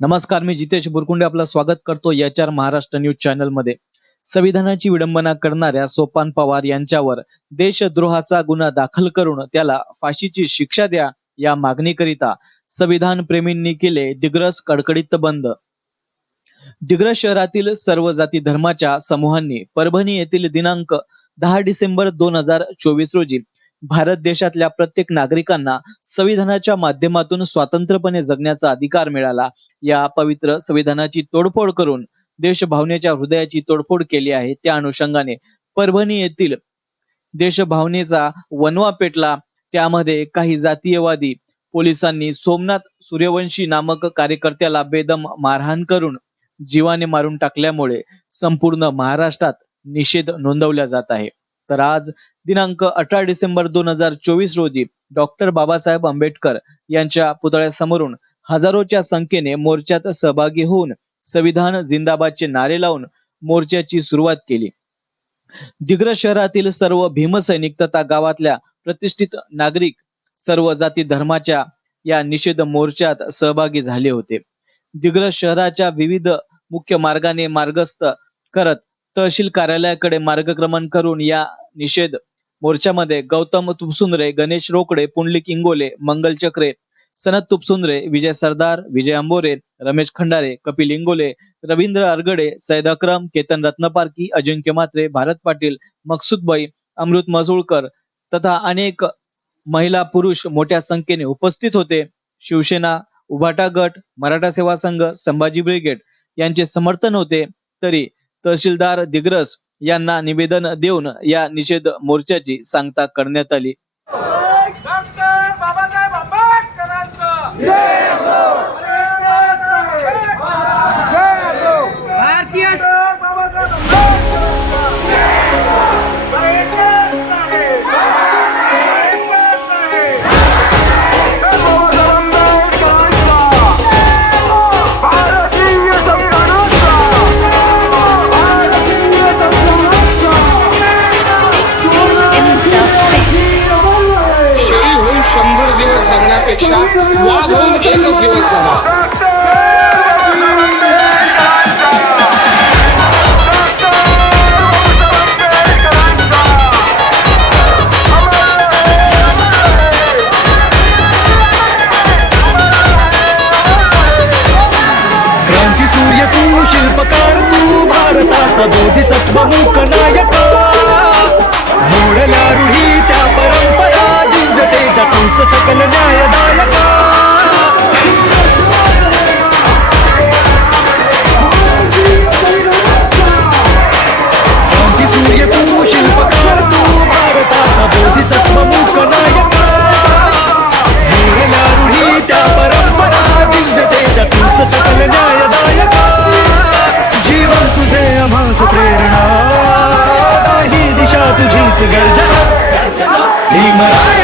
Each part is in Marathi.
नमस्कार मी जितेश बुरकुंडे आपलं स्वागत करतो याच्या महाराष्ट्र न्यूज चॅनलमध्ये संविधानाची विडंबना करणाऱ्या सोपान पवार यांच्यावर देशद्रोहाचा गुन्हा दाखल करून त्याला फाशीची शिक्षा द्या या मागणीकरिता संविधान प्रेमींनी केले दिग्रस कडकडीत बंद. दिग्रस शहरातील सर्व जाती धर्माच्या समूहांनी परभणी येथील दिनांक दहा डिसेंबर दोन हजार चोवीस रोजी भारत देशातल्या प्रत्येक नागरिकांना संविधानाच्या माध्यमातून स्वतंत्रपणे जगण्याचा अधिकार मिळाला. या पवित्र संविधानाची तोडफोड करून देशभावनेच्या हृदयाची तोडफोड केली आहे. त्या अनुषंगाने परभणी येथील देशभावनेचा वनवा पेटला. त्यामध्ये काही जातीयवादी पोलिसांनी सोमनाथ सूर्यवंशी नामक कार्यकर्त्याला बेदम मारहाण करून जीवाने मारून टाकल्यामुळे संपूर्ण महाराष्ट्रात निषेध नोंदवला जात आहे. तर आज दिनांक अठरा डिसेंबर दोन हजार चोवीस रोजी डॉक्टर बाबासाहेब आंबेडकर यांच्या पुतळ्यासमोरून हजारोच्या संख्येने मोर्चात सहभागी होऊन संविधान जिंदाबादचे नारे लावून मोर्चाची सुरुवात केली. दिग्रस शहरातील सर्व भीमसैनिक तथा गावातल्या प्रतिष्ठित नागरिक सर्व जाती धर्माच्या या निषेध मोर्चात सहभागी झाले होते. दिग्रस शहराच्या विविध मुख्य मार्गाने मार्गस्थ करत तहसील कार्यालयाकडे मार्गक्रमण करून या निषेध मोर्चामध्ये गौतम तुपसुंद्रे गणेश रोकडे पुंडलिक इंगोले मंगल चक्रे सनत तुपसुंद्रे विजय सरदार विजय अंबोरे रमेश खंडारे कपिल इंगोले रवींद्र अरगडे सैद अक्रम केतन रत्नपारकी अजिंक्य मात्रे भारत पाटील मकसूदबाई अमृत मजुळकर तथा अनेक महिला पुरुष मोठ्या संख्येने उपस्थित होते. शिवसेना उभाटा गट मराठा सेवा संघ संभाजी ब्रिगेड यांचे समर्थन होते. तरी तहसीलदार दिग्रस यांना निवेदन देऊन या निषेध मोर्चाची सांगता करण्यात आली. Dreamer.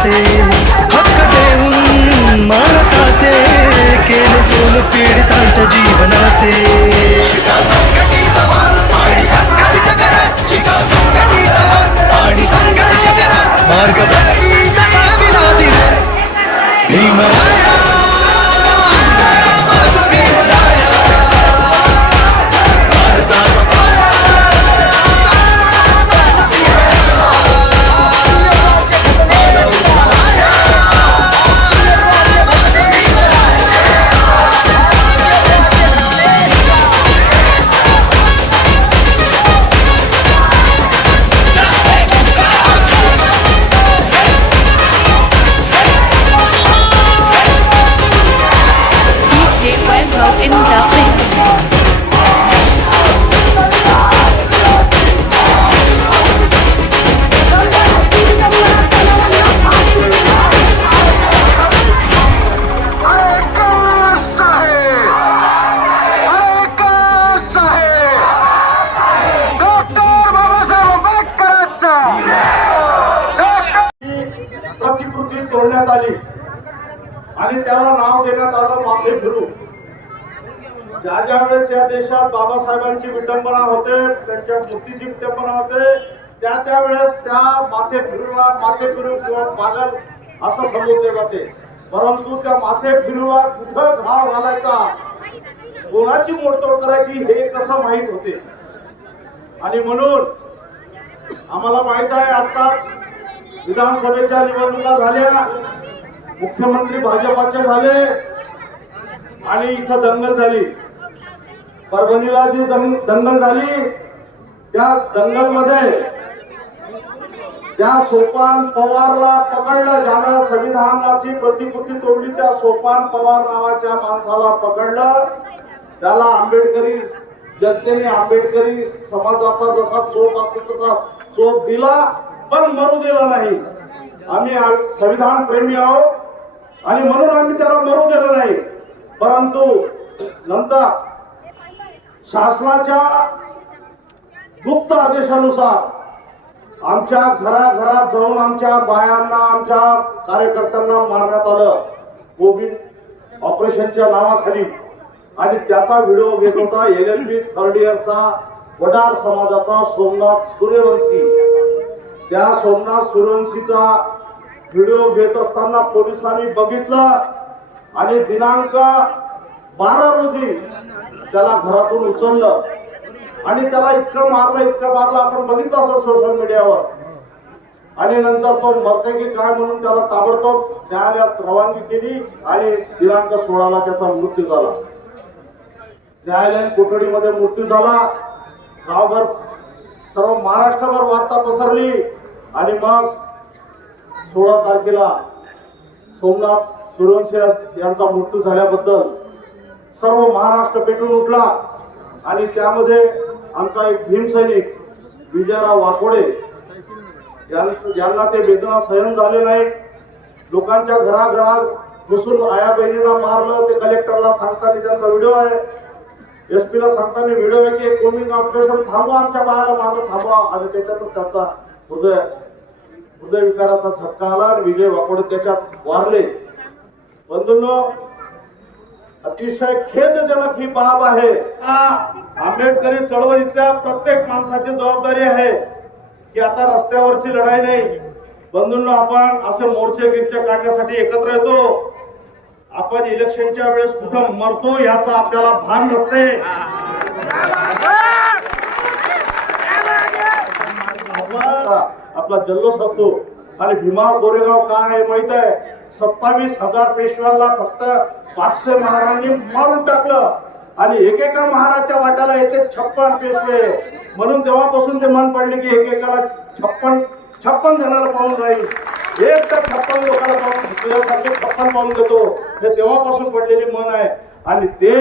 तळाचे हक्क देऊन माणसाचे केले सोन पीडितांच्या जीवनाचे. शिका वेळेस बाबासाहेबांची विटंबना होते त्यांच्या मूर्तीची विटंबना होते. त्या त्यावेळेस त्या माथे फिरूला माथे फिरू किंवा पागल असं संबोधले जाते. परंतु त्या माथे फिरूला कुठं घाव घालायचा? कोणाची मोडतोड करायची हे कसं माहीत होते? आणि म्हणून आम्हाला माहीत आहे आताच विधानसभेच्या निवडणुका झाल्या मुख्यमंत्री भाजपाचे झाले आणि इथं दंगल झाली. परभणीला जी दंगल झाली. त्या दंगलमध्ये त्या सोपान पवारला पकडलं ज्यानं संविधानाची प्रतिकृती तोडली त्या सोपान पवार नावाच्या माणसाला पकडलं. त्याला आंबेडकरी जनतेने आंबेडकरी समाजाचा जसा चोप असतो तसा चोप दिला पण मरू दिला नाही. आम्ही संविधान प्रेमी आहोत आणि म्हणून आम्ही त्याला मरू दिलं नाही. परंतु नंतर शासनाच्या गुप्त आदेशानुसार आमच्या घराघरात जाऊन आमच्या बायांना आमच्या कार्यकर्त्यांना मारण्यात आलं. कोविड ऑपरेशनच्या नावाखाली. आणि त्याचा व्हिडिओ घेत होता एल एल बी थर्ड इयरचा वडार समाजाचा सोमनाथ सूर्यवंशी. त्या सोमनाथ सूर्यवंशीचा व्हिडिओ घेत असताना पोलिसांनी बघितलं. आणि दिनांक बारा रोजी त्याला घरातून उचललं. आणि त्याला इतकं मारलं इतकं मारलं आपण बघितलं असं सोशल मीडियावर आणि नंतर तो मरते की काय म्हणून त्याला ताबडतोब न्यायालयात रवानगी केली आणि दिनांक सोळाला त्याचा मृत्यू झाला. न्यायालयीन कोठडीमध्ये मृत्यू झाला. गावभर सर्व महाराष्ट्रभर वार्ता पसरली. आणि मग सोळा तारखेला सोमनाथ सूर्यवंशी यांचा मृत्यू झाल्याबद्दल सर्व महाराष्ट्र पेटून उठला. आणि त्यामध्ये आमचा एक भीमसैनिक विजयराव वाकोडे यांना ते वेदना सहन झाले नाही. लोकांच्या घराघरात घुसून आया बहिणीला मारलं ते कलेक्टरला सांगताना त्यांचा व्हिडिओ आहे. एस पीला सांगताना व्हिडिओ आहे की कोमिंग ऑपरेशन थांबवा आमच्या बाळाला मारलं थांबवा. आणि त्याच्यातच त्याचा हृदय हृदयविकाराचा झटका आला आणि विजय वाकोडे त्याच्यात वारले. बंधूंनो अतिशय खेदजनक ही बाब आहे. आंबेडकरी चळवळीतल्या प्रत्येक माणसाची जबाबदारी आहे की आता रस्त्यावरची लढाई नाही. बंधूंनो आपण असे मोर्चे गिरचे काढण्यासाठी एकत्र येतो. आपण इलेक्शनच्या वेळेस कुठं मरतो याचा आपल्याला भान नसते. आपला जल्लोष असतो. आणि भीमा गोरेगाव काय आहे माहीत आहे? सत्तावीस हजार पेशव्यांना फक्त पाचशे महाराजांनी मारून टाकलं. आणि एकेका महाराजच्या वाट्याला येते छप्पन पेशवे. म्हणून तेव्हापासून ते मन पडले की एकेकाला छप्पन छप्पन जणांना पाहून जाईल. एक तर छप्पन लोकांना पाहून तुझ्यासारखे छप्पन पाहून देतो. हे तेव्हापासून पडलेले मन आहे. आणि ते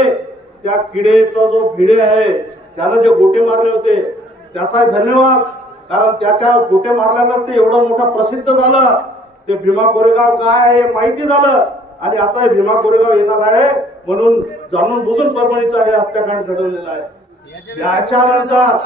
त्या किडेचा जो भिडे आहे त्याला जे गोटे मारले होते त्याचा धन्यवाद. कारण त्याच्या गोटे मारल्यानंच ते एवढं मोठं प्रसिद्ध झालं. ते भीमा कोरेगाव काय आहे हे माहिती झालं. आणि आता हे भीमा कोरेगाव येणार आहे म्हणून जाणून बुजून परभणीचा हे हत्याकांड घडवलेलं आहे. याच्यानंतर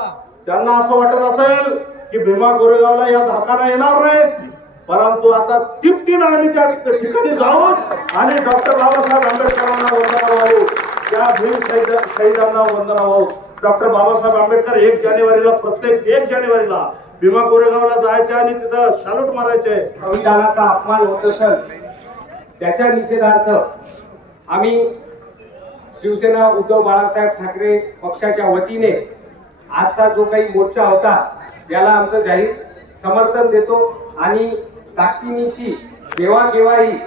त्यांना असं वाटत असेल की भीमा कोरेगावला या धाकाना येणार नाहीत. परंतु आता तिपटीनं आम्ही त्या ठिकाणी जाऊन आणि डॉक्टर बाबासाहेब आंबेडकरांना वंदना वाहू. त्या भीम शहीदांना वंदना वाहू. डॉक्टर बाबासाहेब आंबेडकर एक जानेवारीला प्रत्येक एक जानेवारीला भीमा कोरेगावला जायचे आणि तिथं शालूट मारायचे. संविधानाचा अपमान होत असेल त्याच्या निषेधार्थ आम्ही शिवसेना उद्धव बाळासाहेब ठाकरे पक्षाच्या वतीने आजचा जो काही मोर्चा होता त्याला आमचं जाहीर समर्थन देतो आणि ताकदीनिशी जेव्हा केव्हाही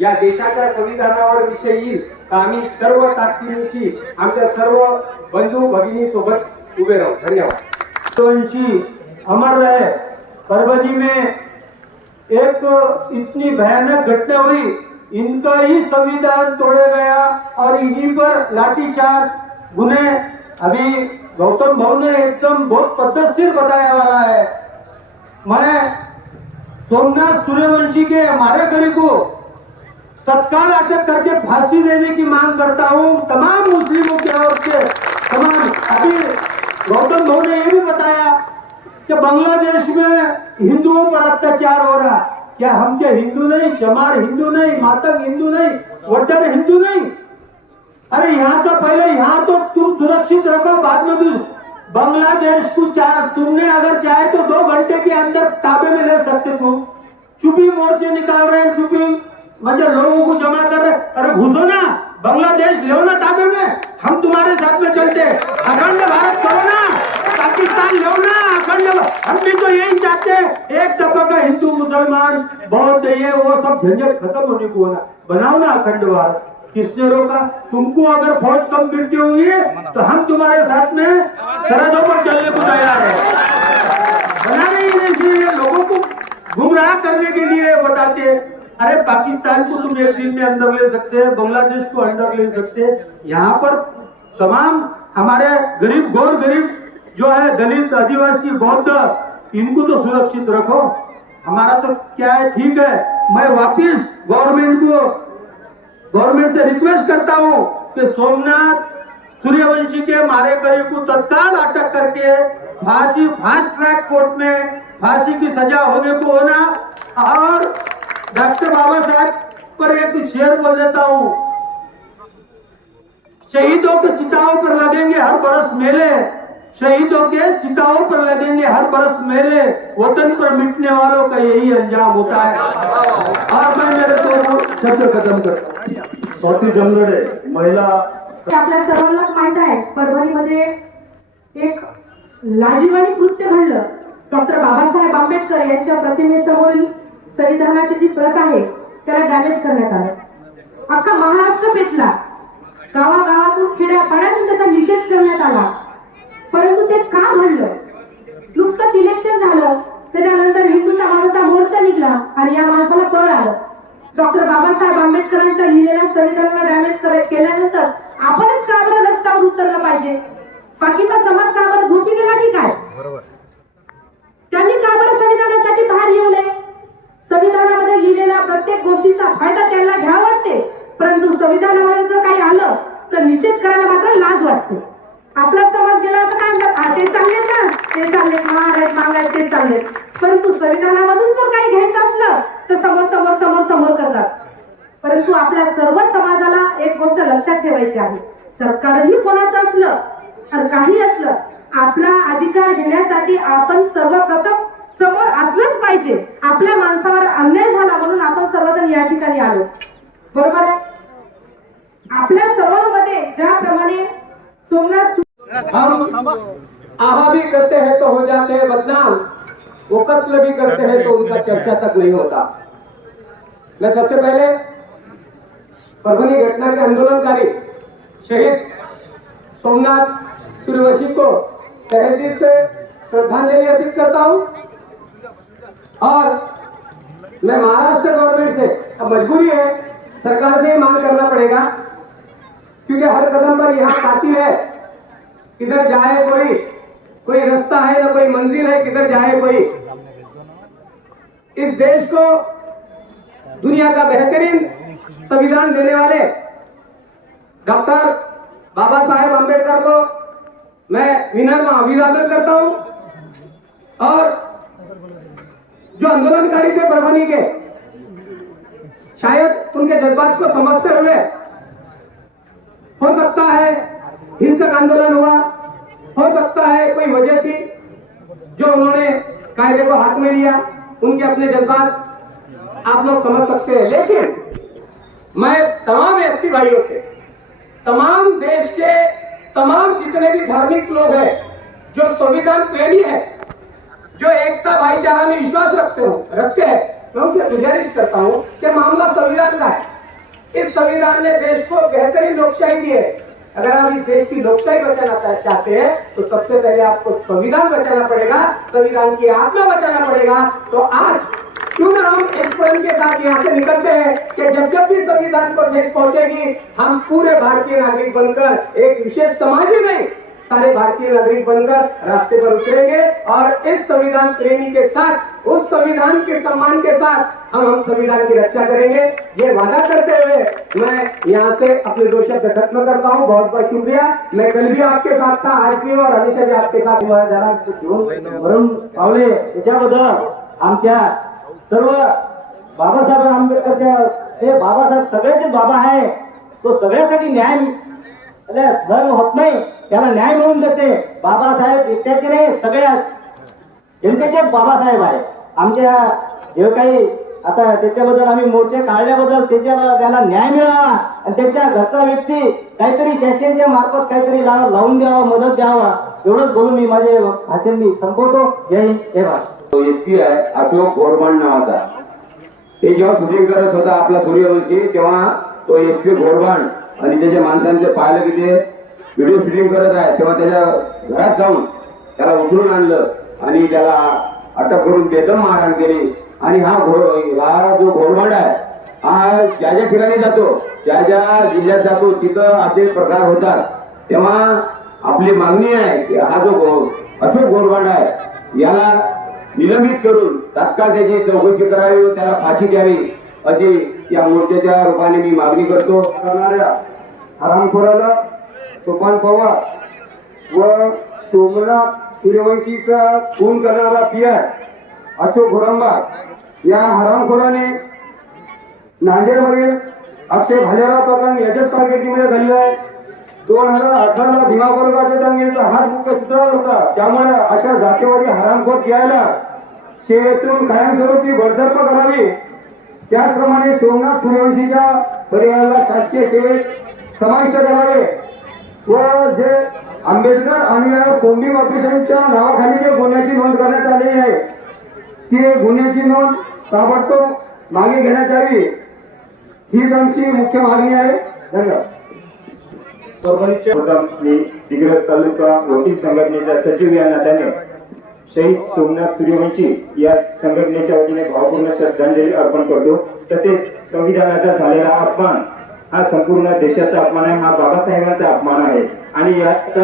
या देशाच्या संविधानावर विषय येईल तर आम्ही सर्व ताकदीनिशी आमच्या सर्व बंधू भगिनी सोबत उभे राहू. धन्यवाद. वंशी अमर रहे। परवनी में एक इतनी भयानक घटना हुई। इनका ही संविधान तोड़े गया और इन्हीं पर लाठीचार्ज गुने। अभी गौतम भाव ने एकदम बहुत पद्धतशीर बताया वाला है। मैं सोमनाथ सूर्यवंशी के मारेकरी को तत्काल अटक करके फांसी देने की मांग करता हूँ। तमाम मुस्लिमों की ओर से तमाम। अभी गौतम भाव ने ये भी बताया कि बांग्लादेश में हिंदुओं पर अत्याचार हो रहा। क्या हम क्या हिंदू नहीं, चमार हिंदू नहीं, मातंग हिंदू नहीं, वोटर हिंदू नहीं? अरे यहाँ का पहले यहाँ तो तुम सुरक्षित रखो, बाद में भी बांग्लादेश को चाह तुमने अगर चाहे तो दो घंटे के अंदर ताबे में ले सकते तुम। चुपी मोर्चे निकाल रहे हैं चुपी मतलब लोगों को जमा कर रहे अरे घुसो ना, बांग्लादेश लो ना ताबे में। हम तुम्हारे साथ में चलते अखंड भारत करो ना पाकिस्तान लो ना अखंड हम भी तो यही चाहते हैं एक तबका हिंदू मुसलमान बौद्ध ये वो सब झंझट खत्म होने को होना। बनाओ ना अखंड भारत किसने रोका? तुमको अगर फौज कम गिरती हुई है तो हम तुम्हारे साथ में सरहदों पर चलने को तैयार है। बना रही है लोगों को गुमराह करने के लिए बताते अरे, पाकिस्तान को तुम एक दिन में अंदर ले सकते हैं, बांग्लादेश को अंदर ले सकते हैं। यहाँ पर तमाम हमारे गरीब, गौर गरीब जो है, दलित, आदिवासी, बौद्ध, इनको तो सुरक्षित रखो। हमारा तो क्या है? ठीक है। मैं वापिस गवर्नमेंट को गवर्नमेंट से रिक्वेस्ट करता हूँ कि सोमनाथ सूर्यवंशी के मारे गए को तत्काल अटक करके फांसी फास्ट ट्रैक कोर्ट में फांसी की सजा होने को होना और डॉक्टर बाबा साहब पर एक शेर बोल देता हूँ। शहीदों के चिताओं पर लगेंगे हर बरस मेले। शहीदों के चिताओं पर लगेंगे हर बरस मेले वतन पर मिटने वालों का यही अंजाम होता है। और मैं मेरे को शब्द खत्म करता हूं। स्वाती जमगडे महिला आपल्या सर्वांनाच माहीत आहे परभणीमध्ये एक लाजीवानी कृत्य घडलं. डॉक्टर बाबासाहेब आंबेडकर यांच्या प्रतिमेसमोरील संविधानाची जी प्रत आहे त्याला डॅमेज करण्यात आलं. अख्खा महाराष्ट्र पेटला. गावागावातून खेड्यापाड्यातून त्याचा निषेध करण्यात आला. परंतु ते का घडलं नुकतंच इलेक्शन झालं. त्याच्यानंतर हिंदू समाजाचा मोर्चा निघला आणि या माणसाला पळ आलं. डॉक्टर बाबासाहेब आंबेडकरांच्या लिहिलेल्या संविधानाला डॅमेज केल्यानंतर आपणच का बरं रस्त्यावर उतरलं पाहिजे. बाकीचा समाज का बरं झोपी गेला की काय? त्यांनी का बरं संविधानासाठी बाहेर येऊ नये संविधानामध्ये लिहिलेल्या प्रत्येक गोष्टीचा फायदा त्यांना घ्यावा वाटते. परंतु संविधानामध्ये जर काही आलं तर निषेध करायला मात्र लाज वाटते. आपला समाज गेला तर काय म्हणतात? "हा, ते चाललेत ना. ते चाललेत. महाराज महाराज ते चाललेत. परंतु संविधानामधून जर काही घ्यायचं असलं तर समोर समोर समोर समोर करतात. परंतु आपल्या सर्व समाजाला एक गोष्ट लक्षात ठेवायची आहे. सरकारही कोणाचं असलं आणि काही असलं आपला अधिकार घेण्यासाठी आपण सर्वप्रथम समोर असलंच पाहिजे. आपल्या माणसावर अन्याय झाला म्हणून आपण सर्वजण या ठिकाणी आलो. बरोबर आहे? आपल्या सर्वांमध्ये ज्याप्रमाणे सोमनाथ सु- हम आहा भी करते हैं तो हो जाते हैं बदनाम। वो कत्ल भी करते हैं तो उनका चर्चा तक नहीं होता। मैं सबसे पहले परभनी घटना के आंदोलनकारी शहीद सोमनाथ सूर्यवंशी को तहे से श्रद्धांजलि अर्पित करता हूँ। और मैं महाराष्ट्र गवर्नमेंट से, अब मजबूरी है, सरकार से ही मांग करना पड़ेगा, क्योंकि हर कदम पर यहाँ कातिल है। किधर जाए कोई? कोई रास्ता है ना कोई मंजिल है? किधर जाए कोई? इस देश को दुनिया का बेहतरीन संविधान देने वाले डॉक्टर बाबा साहेब अंबेडकर को मैं विनम्र अभिवादन करता हूँ। और जो आंदोलनकारी थे परभनी के, शायद उनके जज्बात को समझते हुए हो सकता है हिंसक आंदोलन हुआ। हो सकता है कोई वजह थी जो उन्होंने कायदे को हाथ में लिया, उनके अपने जज्बात। आप लोग समझ सकते हैं। लेकिन मैं तमाम एससी भाइयों से, तमाम देश के तमाम जितने भी धार्मिक लोग हैं, जो संविधान प्रेमी है, जो एकता भाईचारा में विश्वास रखते हो, रखते हैं, मैं उनसे गुजारिश करता हूँ कि मामला संविधान का है। इस संविधान ने देश को बेहतरीन लोकशाही दी है। अगर आप इस देश की लोकशाही बचाना चाहते हैं तो सबसे पहले आपको संविधान बचाना पड़ेगा, संविधान की आत्मा बचाना पड़ेगा। तो आज, क्यों ना हम एक प्रण के साथ यहाँ से निकलते हैं कि जब जब भी संविधान पर ठेस पहुंचेगी, हम पूरे भारतीय नागरिक बनकर एक विशेष समाज ही नहीं सारे भारतीय नागरिक बनकर रास्ते पर उतरेंगे और इस संविधान प्रेमी के साथ, उस संविधान के सम्मान के साथ हम हम संविधान की रक्षा करेंगे। ये वादा करते हुए मैं यहाँ से अपने दो शब्द खत्म करता हूँ। बहुत बहुत शुक्रिया। मैं कल भी आपके साथ था, आज भी और हमेशा भी आपके साथ हूँ. वरून पावले याच्याबद्दल आमच्या सर्व बाबासाहेब आंबेडकरच्या हे बाबासाहेब सगळ्याचे बाबा आहे तो सगळ्यासाठी न्याय म्हणजे धर्म होत नाही त्याला न्याय मिळून देते. बाबासाहेब एकट्याचे नाही सगळ्या जनतेचे बाबासाहेब आहे. आमच्या जे काही आता त्याच्याबद्दल आम्ही मोर्चे काढल्याबद्दल त्याच्याला त्याला न्याय मिळावा आणि त्यांच्या घरचा व्यक्ती काहीतरी शासनच्या मार्फत काहीतरी ला- लावून द्यावा मदत द्यावा. एवढंच बोलून मी माझे भाषण मी संपवतो. जय हिंद जय भारत. तो एस पी आहे अशोक गोरबाण नावाचा. ते जेव्हा शूटिंग करत होता आपला सूर्यवंशी तेव्हा तो एस पी गोरबाण आणि त्याच्या माणसांचे पाहिलं की ते व्हिडिओ शूटिंग करत आहे तेव्हा त्याच्या घरात जाऊन त्याला उतरून आणलं आणि त्याला अटक करून बेदम मारहाण केली. आणि हा घोर हा जो घोरबाड आहे हा ज्या ज्या ठिकाणी जातो ज्या ज्या जिल्ह्यात जातो तिथं असे प्रकार होतात. तेव्हा आपली मागणी आहे की हा जो अशोक गोरबाड आहे याला निलंबित करून तात्काळ त्याची चौकशी करावी त्याला फाशी द्यावी. अशी या मोर्चाच्या रूपाने मी मागणी करतो. करणाऱ्या हरामखोराला सोपान पवार व सोमनाथ सूर्यवंशीचा खून करणारा पियार अशोक घोरंबाज या हरामखोराने नांदेडमधील अक्षय भालेराव प्रकरण याच्याच कारकिर्दीमध्ये घडलं आहे. दोन हजार अठराला भीमा वर्गाच्या दंगेचा हाच मुख्य सूत्रावर होता. त्यामुळे अशा जातीवादी हरामखोर यायला सेवेतून कायमस्वरूपी बडतर्फ करावी त्याचप्रमाणे सोमनाथ सूर्यवंशीच्या परिवाराला शासकीय सेवेत समाविष्ट करावे व जे आंबेडकर आणि कोंबिंग ऑफिसांच्या नावाखाली जे गुन्ह्याची नोंद करण्यात आलेली आहे ती गुन्ह्याची नोंद ताबडतोब मागे घेण्यात यावी. हीच आमची मुख्य मागणी आहे. धन्यवाद. परभणीच्या मी तालुका वकील संघटनेच्या सचिव या नात्याने शहीद सोमनाथ सूर्यवंशी या संघटनेच्या वतीने भावपूर्ण श्रद्धांजली अर्पण करतो. तसेच संविधानाचा झालेला अपमान हा संपूर्ण देशाचा अपमान आहे हा बाबासाहेबांचा अपमान आहे. आणि याचा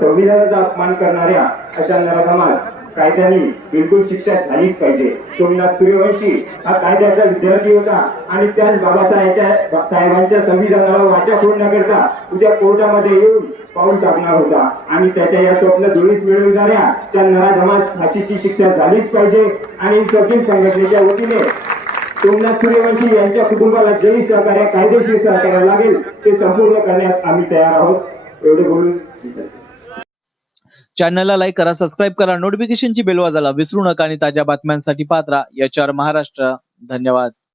संविधानाचा अपमान करणाऱ्या अशा नराधमास कायद्याने बिलकुल शिक्षा झालीच पाहिजे. सोमनाथ सूर्यवंशी हा कायद्याचा विद्यार्थी होता आणि त्याच बाबासाहेबच्या साहेबांच्या संविधानाला वाचा फोडण्याकरता उद्या कोर्टामध्ये येऊन पाऊल टाकणार होता. आणि त्याच्या या स्वप्न दुरीस मिळविणाऱ्या त्या नराधमास फाशीची शिक्षा झालीच पाहिजे. आणि वकील संघटनेच्या वतीने सोमनाथ सूर्यवंशी यांच्या कुटुंबाला जरी सहकार्य कायदेशीर सहकार्य लागेल ते संपूर्ण करण्यास आम्ही तयार आहोत. एवढे बोलून चॅनलला लाईक करा सबस्क्राईब करा. नोटिफिकेशनची बेल वाजायला विसरू नका आणि ताज्या बातम्यांसाठी पात्रा याच्यावर महाराष्ट्र. धन्यवाद.